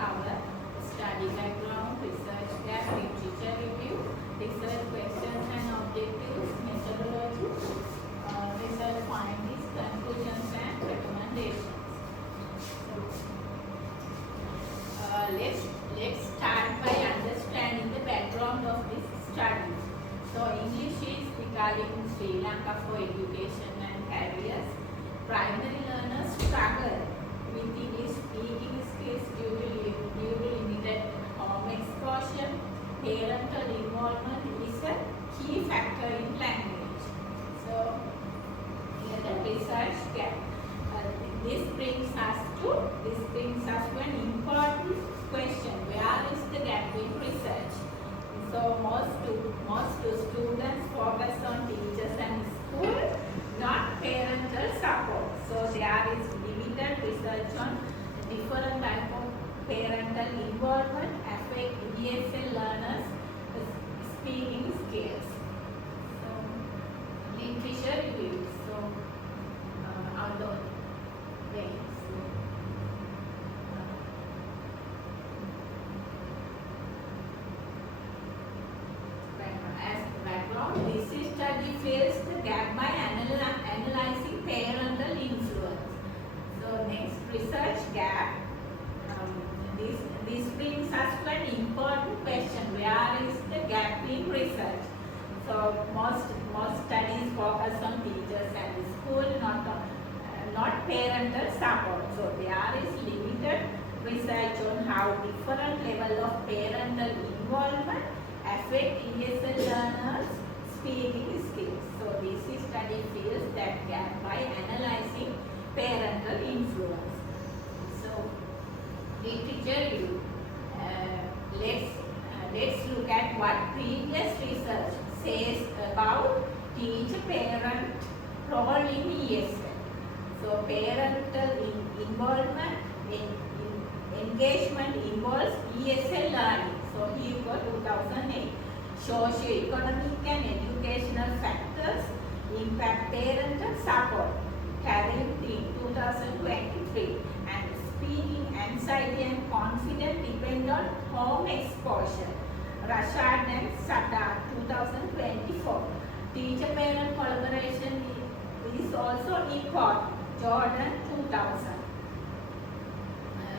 cover study background, research gap, literature review, research questions and objectives, methodology, research findings, conclusions and recommendations. Let's start by understanding the background of this study. So English is Kegalle in Sri Lanka for education and careers. Primary learners struggle with English speaking skills due to limited home exposure. Parental involvement is a key factor in language. So here the research gap. This brings us to an important question: where is the gap in research? So most students focus on teachers and school, not parental support. So there is limited research on different type of parental involvement affect ESL learners' speaking skills. So literature reviews. So outdoor games. As background, this study fills the gap by analyzing parental influence. So next, research gap. This brings us to an important question: where is the gap in research? So most studies focus on teachers and school, not parental support. So there is limited research on how different level of parental involvement affect ESL learners' speaking skills. So this study fills that gap by analyzing parental influence. So literature review. Let's look at what previous research says about teacher-parent role in ESL. So parental involvement engagement involves ESL learning. So here you go 2008. Socio-economic and educational factors impact parental support. Carried in 2023. And speaking anxiety and confidence depend on home exposure. Rashad and Sada 2024. Teacher-parent collaboration is also important. Jordan 2000.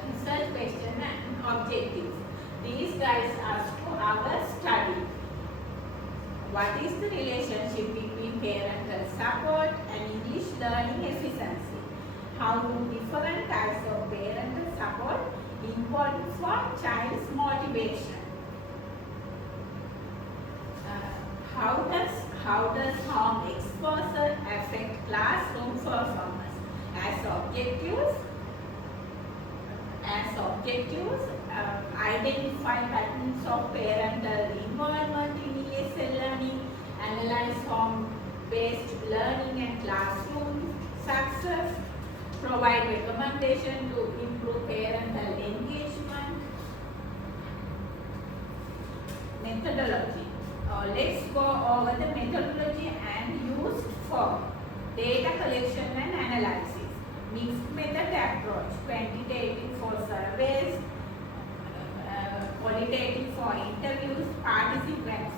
Research question and objectives. These guides us to our study. What is the relationship between parental support and English learning efficiency? How do different types of parental support important for child's motivation? How does home exposure affect classroom performance? As objectives, identify patterns of parental involvement in ESL learning, analyze home-based learning and classroom success, provide recommendation to improve parental engagement. Methodology. Let's go over the methodology and used for data collection and analysis. Mixed method approach, quantitative for surveys, qualitative for interviews, participants,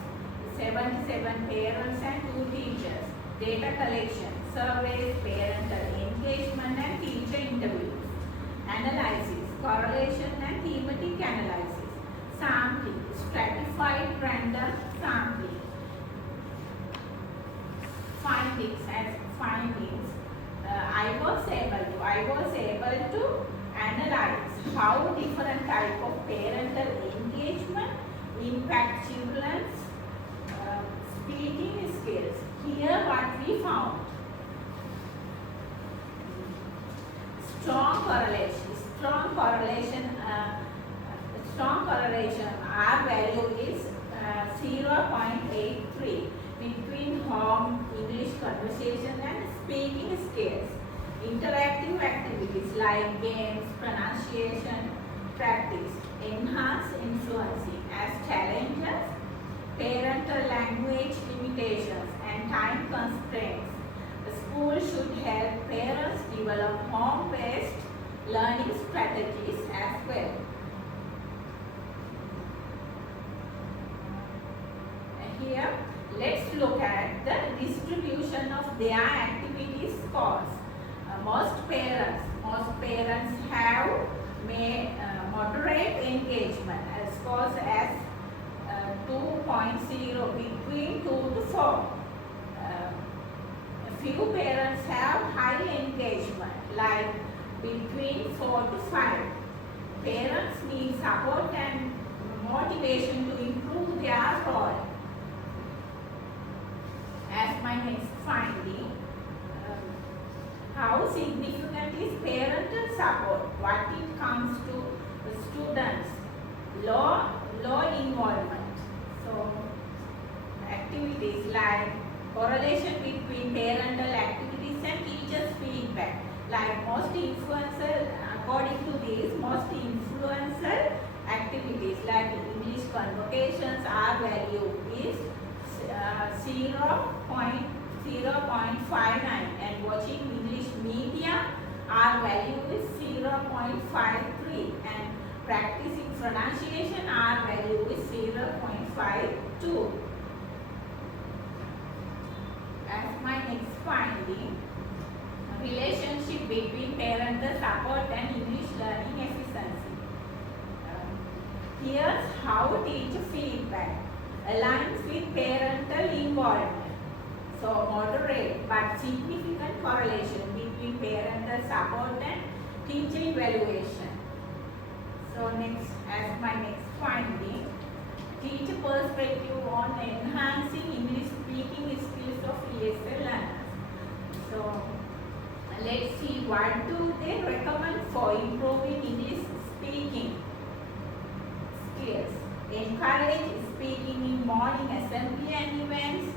77 parents and 2 teachers, data collection, surveys, parental engagement and teacher interviews, analysis, correlation and thematic analysis, sampling, stratified random sampling, findings. I was able to analyze how different type of parental engagement impact children's speaking skills. Here what we found: strong correlation. R value is 0.83 between home English conversation and speaking skills. Interactive activities like games, pronunciation practice enhance influencing as challenges, parental language limitations and time constraints. The school should help parents develop home-based learning strategies as well. let's look at the distribution of their activity scores. Most parents have moderate engagement scores as 2.0 between 2 to 4. Few parents have high engagement like between 4 to 5. Parents need support and motivation to improve their role. As my next finding, how significant is parental support? What it comes to students? Low involvement. So activities like correlation between parental activities and teachers' feedback. Like most influential, according to this, most influential activities like English convocations, R value is 0.59, and watching English media, R value is 0.53, and practicing pronunciation, R value is 0.52. As my next finding, relationship between parental support and English learning efficiency. Here's how teacher feedback aligns with parental involvement. So moderate but significant correlation between parental support and teacher evaluation. So next, as my next finding, teacher perspective on enhancing English speaking skills of ESL learners. So let's see, what do they recommend for improving English speaking skills? Encourage speaking in morning assembly and events,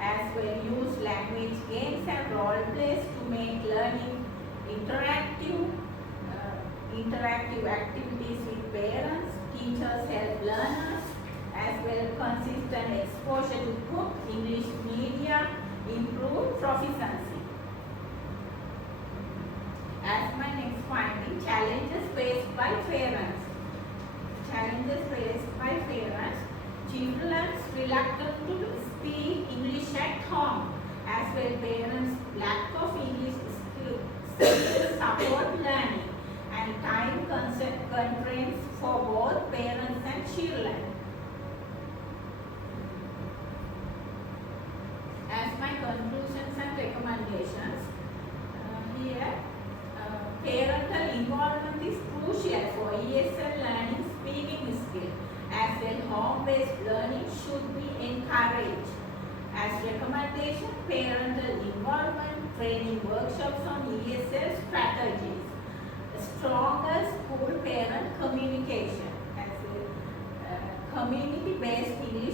as well use language games and role plays to make learning interactive activities with parents. Teachers help learners, as well consistent exposure to good English media improve proficiency. As my next finding, challenges faced by parents. Challenges faced by parents. Children's reluctant to speak English at home, as well parents' lack of English skills support learning, and time constraints for both parents and children. As my conclusions and recommendations, here parental involvement is crucial for ESL learning speaking skills. As well, home-based learning should be encouraged. As recommendation, parental involvement, training workshops on ESL strategies, stronger school-parent communication, as well, community-based English